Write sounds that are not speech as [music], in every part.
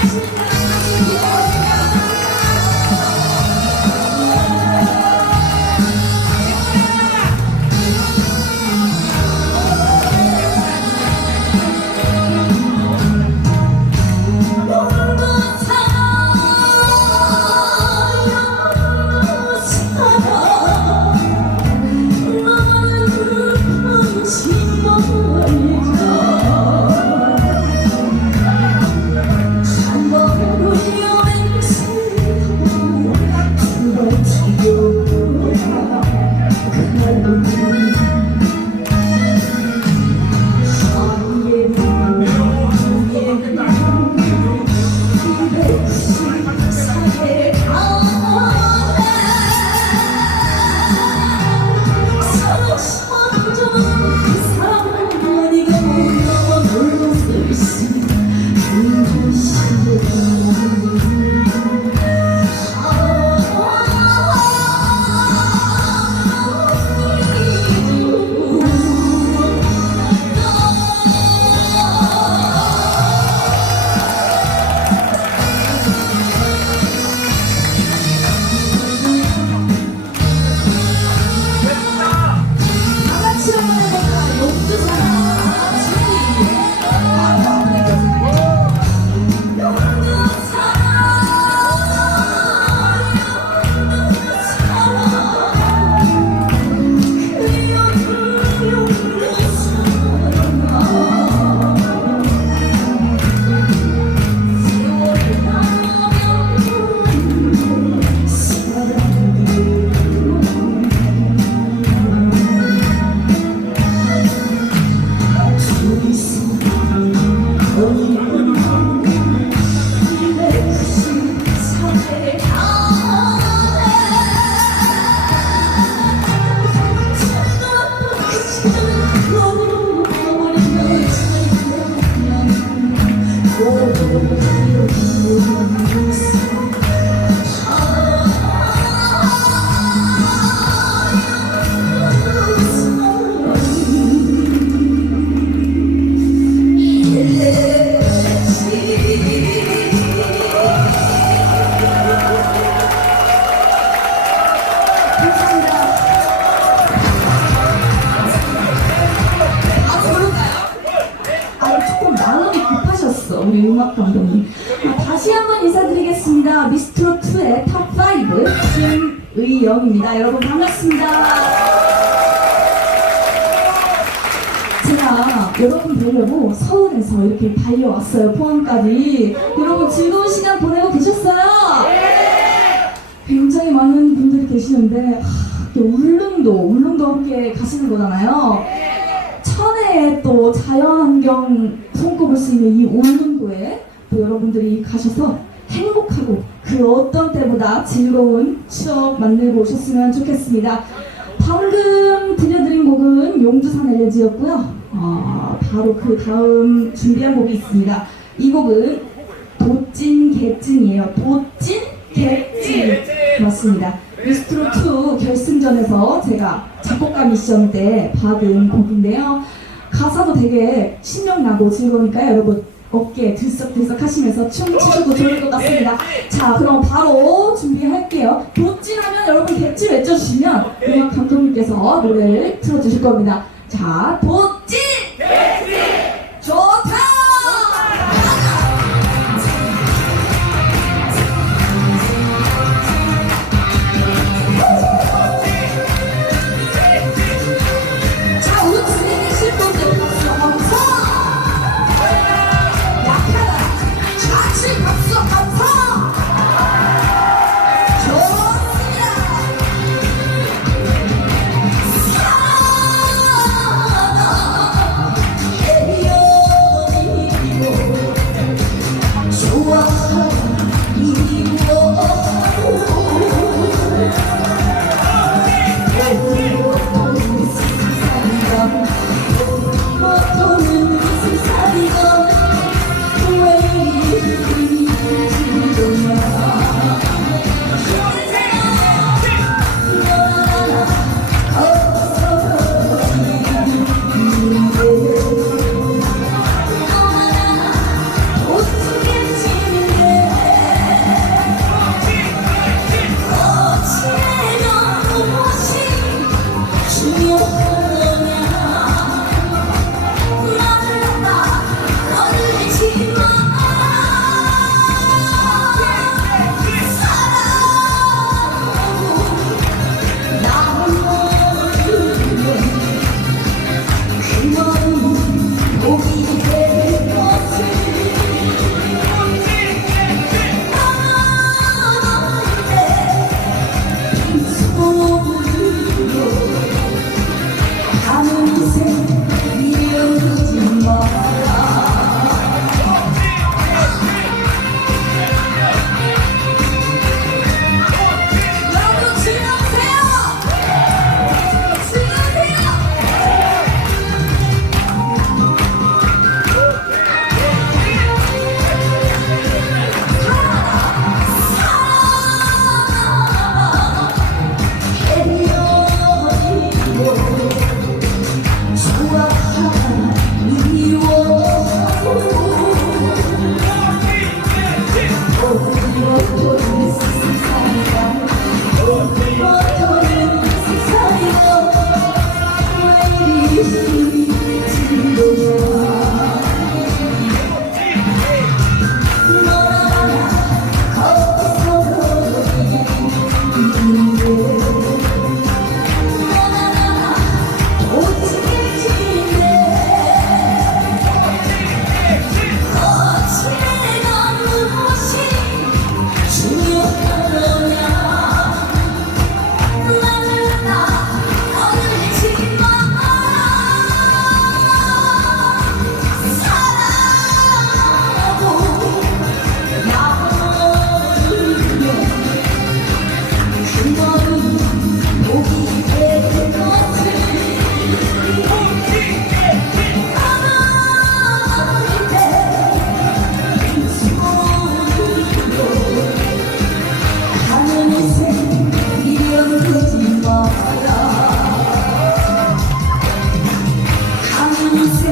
같이 다시 한번 인사드리겠습니다. 미스트롯2의 탑5 김의영입니다. 여러분 반갑습니다. 제가 여러분 뵈려고 서울에서 이렇게 달려왔어요, 포항까지. 여러분 즐거운 시간 보내고 계셨어요? 굉장히 많은 분들이 계시는데, 하, 또 울릉도, 울릉도 함께 가시는 거잖아요. 천혜의 또 자연환경 손꼽을 수 있는 이 울릉도에 또 여러분들이 가셔서 행복하고 그 어떤 때보다 즐거운 추억 만들고 오셨으면 좋겠습니다. 방금 들려드린 곡은 용두산 엘레지였고요. 어, 바로 그 다음 준비한 곡이 있습니다. 이 곡은 도찐 개찐이에요. 도찐 개찐 맞습니다. 미스트롯2 결승전에서 제가 작곡가 미션 때 받은 곡인데요. 가사도 되게 신명나고 즐거우니까요. 여러분 어깨 들썩들썩 하시면서 춤 추셔도 좋을 것 같습니다. 자, 그럼 바로 준비할게요. 도찐하면 여러분 개찐 외쳐주시면 음악 감독님께서 노래를 틀어주실 겁니다. 자, 도찐!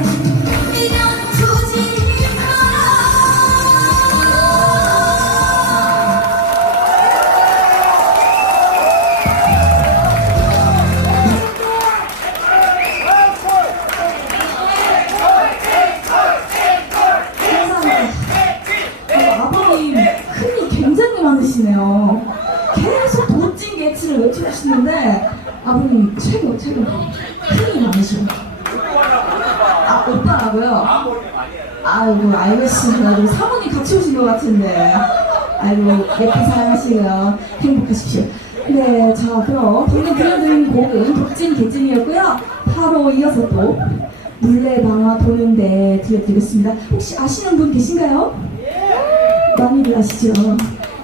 Deus. 아이고 알겠습니다. 우리 사모님 같이 오신 것 같은데 아이고 예쁜 사랑하시고요 행복하십시오. 네, 자 그럼 방금 들려드린 곡은 독진 개찐이었고요. 바로 이어서 또 물레방아 도는데 들려드리겠습니다. 혹시 아시는 분 계신가요? 많이들 아시죠?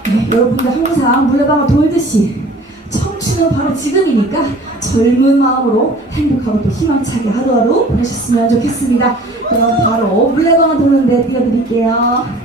네, 여러분들 항상 물레방아 돌듯이 청춘은 바로 지금이니까 젊은 마음으로 행복하고 또 희망차게 하루하루 보내셨으면 좋겠습니다. 그럼 바로 물레방아 도는데 띄워드릴게요.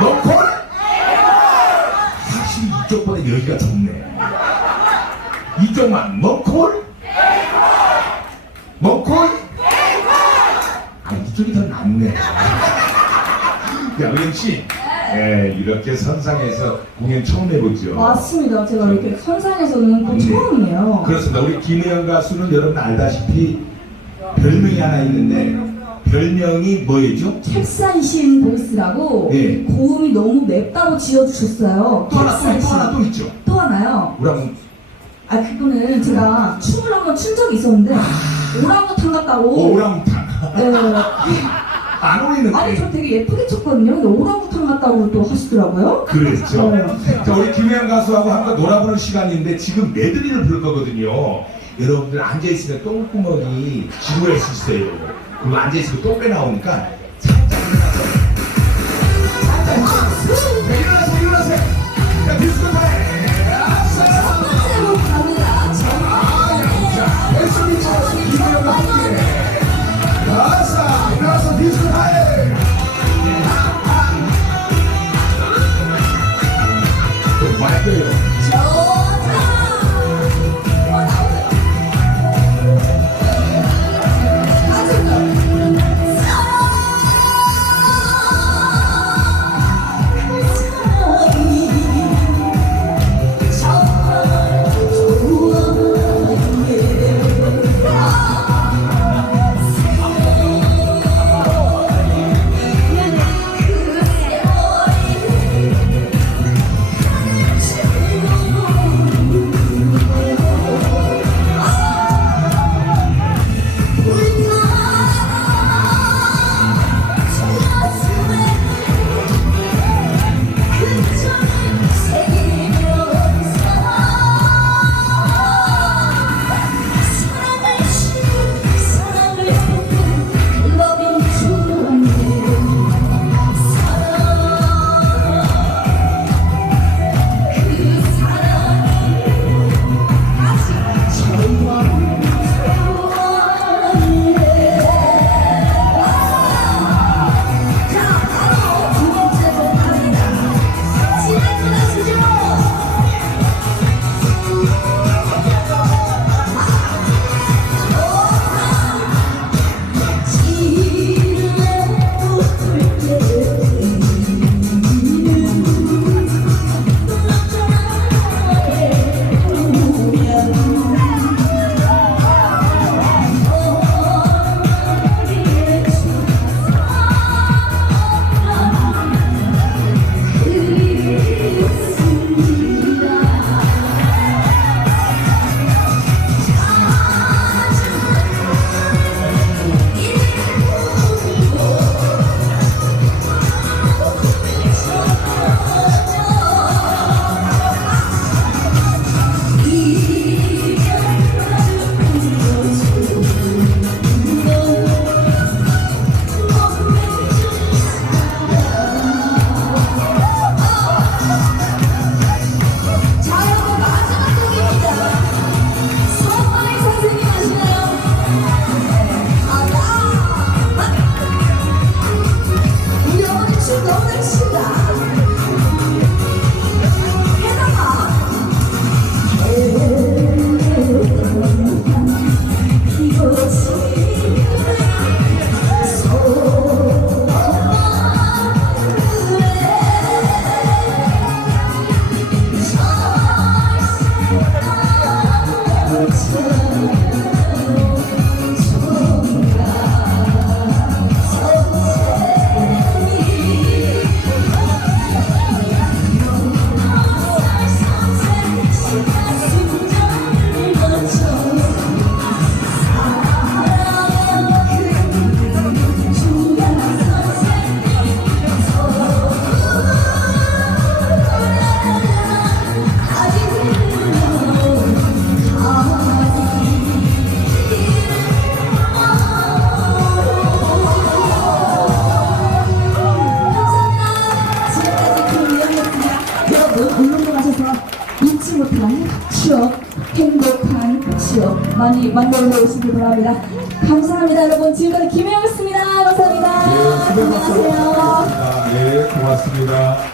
멍콜? 확실히 이쪽보다 여기가 좁네 이쪽만 멍콜? 멍콜? 아 이쪽이 더 낫네 야 의영씨 예, 이렇게 선상에서 공연 처음 해보죠 맞습니다. 제가 이렇게 선상에서는 그 네. 처음이에요. 그렇습니다. 우리 김혜영 가수는 여러분 알다시피 별명이 하나 있는데 별명이 뭐였죠? 캡사이신 보이스라고 네. 고음이 너무 맵다고 지어주셨어요. 또 하나 또, 또 하나 또 있죠. 또 하나요? 오랑우탄. 아 그거는 제가 네. 춤을 한번 춘 적이 있었는데 아. 오랑우탄 어, 같다고. 오랑우탄. 네. [laughs] 안 어울리는 거 아니 저 되게 예쁘게 췄거든요. 근데 오랑우탄 같다고 또 하시더라고요. 그랬죠. 네. 자, 우리 김혜영 가수하고 한번 놀아보는 시간인데 지금 메드리를 부를 거거든요. 여러분들 앉아있으면 똥구멍이 지루할 수 있어요. 그리고 앉아있으면 똥배 나오니까 살짝 일어나서 살짝 일어나서 일어나세요 일어나세요 자 디스코 타임 마이크예요. 만들어 오시기 바랍니다. 감사합니다, 여러분. 지금까지 김혜영이었습니다. 감사합니다. 네, 안녕하세요. 네, 고맙습니다.